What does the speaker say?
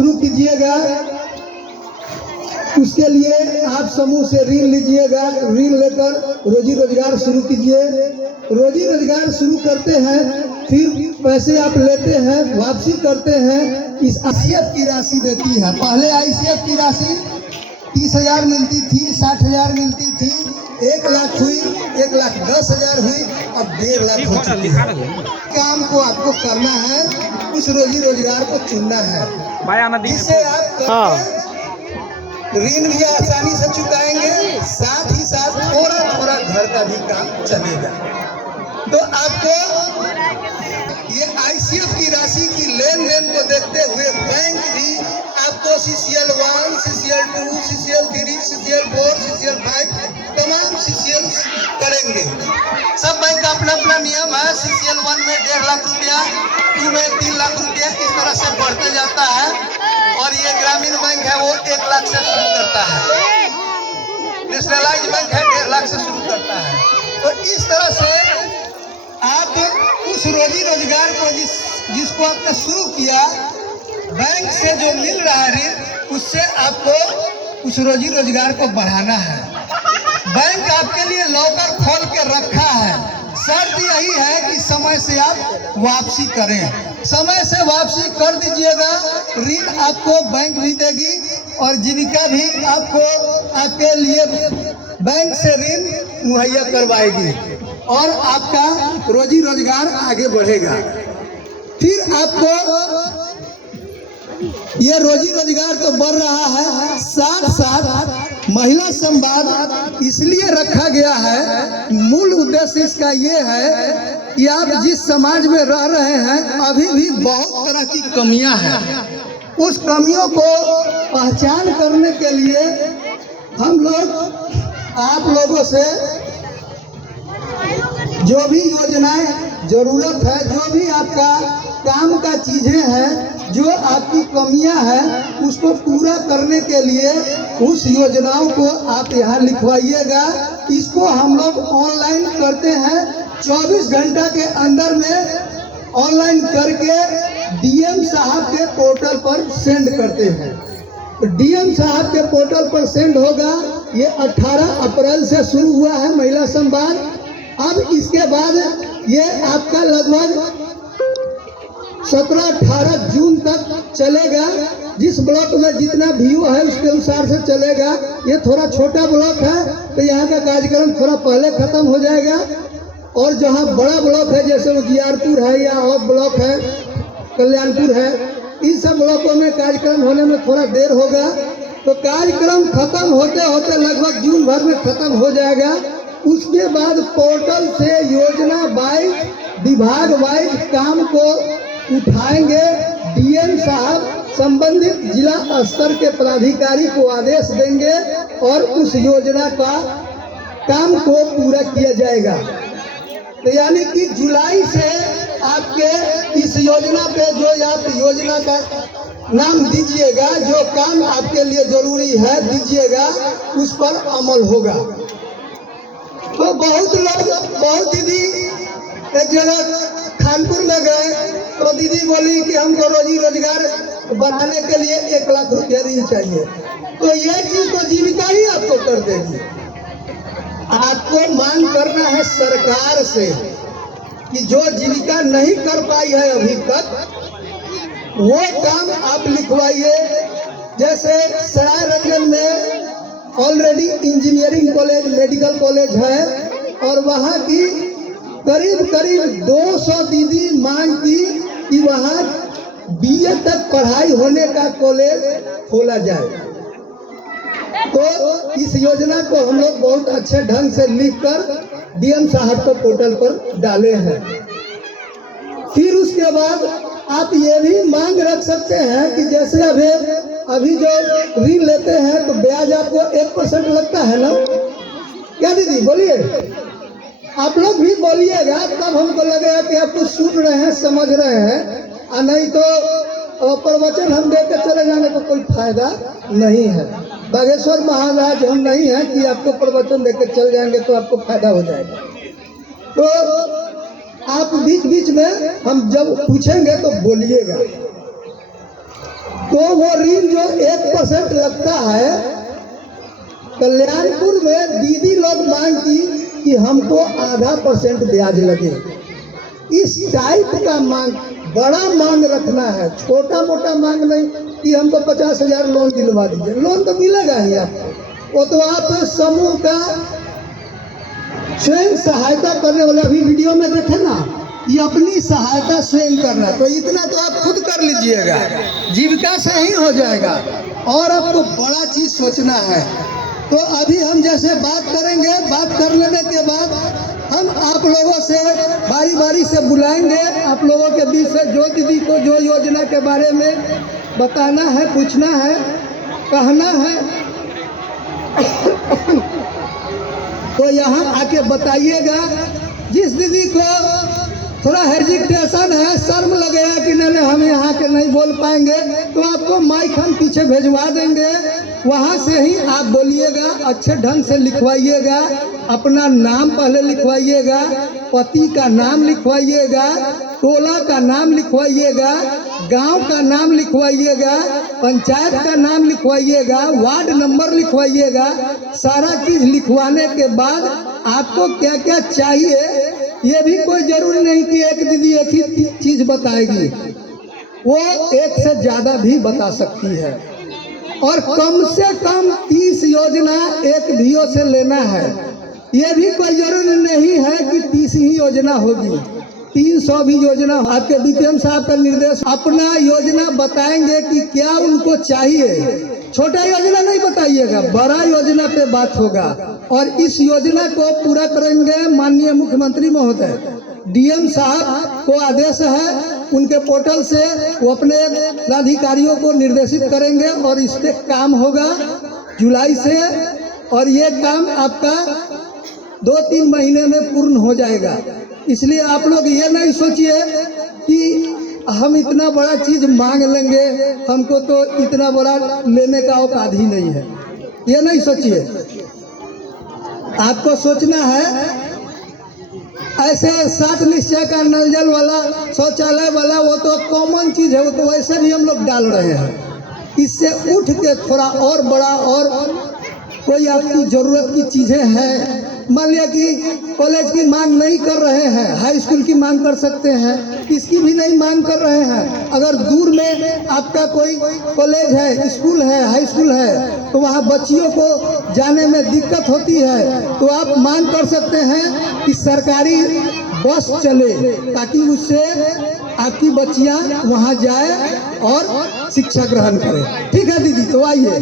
शुरू कीजिएगा, उसके लिए आप समूह से ऋण लीजिएगा। ऋण लेकर रोजी रोजगार शुरू कीजिए। रोजी रोजगार शुरू करते हैं, फिर पैसे आप लेते हैं, वापसी करते हैं। इस आईसीएफ की राशि देती है। पहले आईसीएफ की राशि 30,000 मिलती थी, 60,000 मिलती थी, 1 लाख हुई, 1,10,000 हुई, अब 1.5 लाख हो चुकी है। काम को आपको करना है, उस रोजी रोजगार को चुनना है, जिससे आप ऋण भी आसानी से चुकाएंगे, साथ ही साथ थोड़ा थोड़ा घर का भी काम चलेगा। तो आपको ये आईसीएफ की राशि की लेन देन को देखते हुए बैंक भी आपको CCL 1, CCL 2, CCL 3, CCL 4, CCL 5 तमाम CCL करेंगे। सब बैंक का अपना अपना नियम है। CCL 1 में 1.5 लाख रुपया, 2 में 3 लाख रुपया, इस तरह से बढ़ते जाता है। और ये ग्रामीण बैंक है वो 1 लाख से शुरू करता है। नेशनलाइज बैंक है 1.5 लाख से शुरू करता है। तो इस तरह से आप उस रोजी रोजगार को जिसको आपने शुरू किया, बैंक से जो मिल रहा है ऋण, उससे आपको उस रोजी रोजगार को बढ़ाना है। बैंक आपके लिए लॉकर खोल के रखा है। शर्त यही है कि समय से आप वापसी करें। समय से वापसी कर दीजिएगा, ऋण आपको बैंक भी देगी और जीविका भी आपको आपके लिए बैंक से ऋण मुहैया करवाएगी और आपका रोजी रोजगार आगे बढ़ेगा। फिर आपको ये रोजी रोजगार तो बढ़ रहा है, साथ साथ महिला संवाद इसलिए रखा गया है। मूल उद्देश्य इसका ये है कि आप जिस समाज में रह रहे हैं, अभी भी बहुत तरह की कमियां हैं। उस कमियों को पहचान करने के लिए हम लोग आप लोगों से जो भी योजनाएं जरूरत है, जो भी आपका काम का चीजें हैं, जो आपकी कमियां हैं, उसको पूरा करने के लिए उस योजनाओं को आप यहाँ लिखवाइएगा। इसको हम लोग ऑनलाइन करते हैं, 24 घंटा के अंदर में ऑनलाइन करके DM साहब के पोर्टल पर सेंड करते हैं। DM साहब के पोर्टल पर सेंड होगा। ये 18 अप्रैल से शुरू हुआ है महिला संवाद। अब इसके बाद ये आपका लगभग 17-18 जून तक चलेगा। जिस ब्लॉक में जितना व्यू है उसके अनुसार से चलेगा। ये थोड़ा छोटा ब्लॉक है तो यहाँ का कार्यक्रम थोड़ा पहले खत्म हो जाएगा, और जहाँ बड़ा ब्लॉक है जैसे उजियारपुर है या और ब्लॉक है, कल्याणपुर है, इन सब ब्लॉकों में कार्यक्रम होने में थोड़ा देर होगा। तो कार्यक्रम खत्म होते होते लगभग जून भर में खत्म हो जाएगा। उसके बाद पोर्टल से योजना वाइज, विभाग वाइज काम को उठाएंगे। DM साहब संबंधित जिला स्तर के पदाधिकारी को आदेश देंगे और उस योजना का काम को पूरा किया जाएगा। तो यानी कि जुलाई से आपके इस योजना पे जो आप योजना का नाम दीजिएगा, जो काम आपके लिए जरूरी है दीजिएगा, उस पर अमल होगा। तो बहुत लोग, बहुत दीदी एक जगह खानपुर में गए तो दीदी बोली कि हमको रोजी रोजगार बढ़ाने के लिए 1 लाख रुपया ऋण चाहिए। तो ये चीज तो जीविका ही आपको कर देगी। आपको मांग करना है सरकार से कि जो जीविका नहीं कर पाई है अभी तक, वो काम आप लिखवाइए। जैसे सरायरंजन में already engineering college, medical college है, और वहाँ की करीब 200 दीदी मांग की कि वहाँ BA तक पढ़ाई होने का कॉलेज खोला जाए। तो इस योजना को हम लोग बहुत अच्छे ढंग से लिखकर DM साहब के पोर्टल पर डाले हैं। फिर उसके बाद आप ये भी मांग रख सकते हैं कि जैसे अभी जो ऋण लेते हैं तो ब्याज आपको 1% लगता है ना, क्या दीदी बोलिए? आप लोग भी बोलिएगा, तब हमको लगेगा कि आप कुछ सुन रहे हैं, समझ रहे हैं। और नहीं तो प्रवचन हम देकर चले जाने को कोई फायदा नहीं है। बागेश्वर महाराज हम नहीं है कि आपको प्रवचन देकर चल जाएंगे तो आपको फायदा हो जाएगा। तो आप बीच बीच में हम जब पूछेंगे तो बोलिएगा। तो वो ऋण जो 1% लगता है, कल्याणपुर में दीदी लोग मांगती कि हमको आधा % ब्याज लगे। इस टाइप का मांग, बड़ा मांग रखना है, छोटा मोटा मांग नहीं कि हमको 50,000 लोन दिलवा दीजिए। लोन तो मिलेगा ही आपको, वो तो आप समूह का स्वयं सहायता करने वाला भी वीडियो में देखे ना, ये अपनी सहायता स्वयं करना, तो इतना तो आप खुद कर लीजिएगा, जीविका से ही हो जाएगा। और आपको बड़ा चीज सोचना है। तो अभी हम जैसे बात करेंगे, बात कर लेने के बाद हम आप लोगों से बारी बारी से बुलाएंगे, आप लोगों के बीच से जो दीदी को जो योजना के बारे में बताना है, पूछना है, कहना है तो यहाँ आके बताइएगा। जिस दीदी को थोड़ा हेजिटेशन है, शर्म लगेगा कि नहीं हम यहाँ के नहीं बोल पाएंगे, तो आपको माइक हम पीछे भेजवा देंगे, वहाँ से ही आप बोलिएगा, अच्छे ढंग से लिखवाइएगा, अपना नाम पहले लिखवाइएगा, पति का नाम लिखवाइएगा, टोला का नाम लिखवाइएगा, गांव का नाम लिखवाइएगा, पंचायत का नाम लिखवाइएगा, वार्ड नंबर लिखवाइएगा। सारा चीज लिखवाने के बाद आपको क्या क्या चाहिए, ये भी कोई जरूरी नहीं कि एक दीदी एक ही चीज बताएगी, वो एक से ज्यादा भी बता सकती है। और कम से कम 30 योजना एक वीओ से लेना है। ये भी कोई जरूरी नहीं है कि 30 ही योजना होगी, 300 भी योजना। आपके बीपीएम साहब का निर्देश, अपना योजना बताएंगे कि क्या उनको चाहिए। छोटा योजना नहीं बताइएगा, बड़ा योजना पे बात होगा। और इस योजना को पूरा करेंगे माननीय मुख्यमंत्री महोदय, डीएम साहब को आदेश है, उनके पोर्टल से वो अपने अधिकारियों को निर्देशित करेंगे और इस पे काम होगा जुलाई से। और ये काम आपका 2-3 महीने में पूर्ण हो जाएगा। इसलिए आप लोग ये नहीं सोचिए कि हम इतना बड़ा चीज मांग लेंगे, हमको तो इतना बड़ा लेने का औकात ही नहीं है, ये नहीं सोचिए। आपको सोचना है ऐसे 7 निश्चय का नल जल वाला, शौचालय वाला, वो तो कॉमन चीज है, वो तो वैसे भी हम लोग डाल रहे हैं। इससे उठ के थोड़ा और बड़ा, और कोई आपकी जरूरत की चीजें हैं, मान लिया कि कॉलेज की मांग नहीं कर रहे हैं, हाई स्कूल की मांग कर सकते हैं, इसकी भी नहीं मांग कर रहे हैं। अगर दूर में आपका कोई कॉलेज है, स्कूल है, हाई स्कूल है, तो वहाँ बच्चियों को जाने में दिक्कत होती है, तो आप मांग कर सकते हैं कि सरकारी बस चले, ताकि उससे आपकी बच्चियाँ वहाँ जाए और शिक्षा ग्रहण करें। ठीक है दीदी, तो आइए।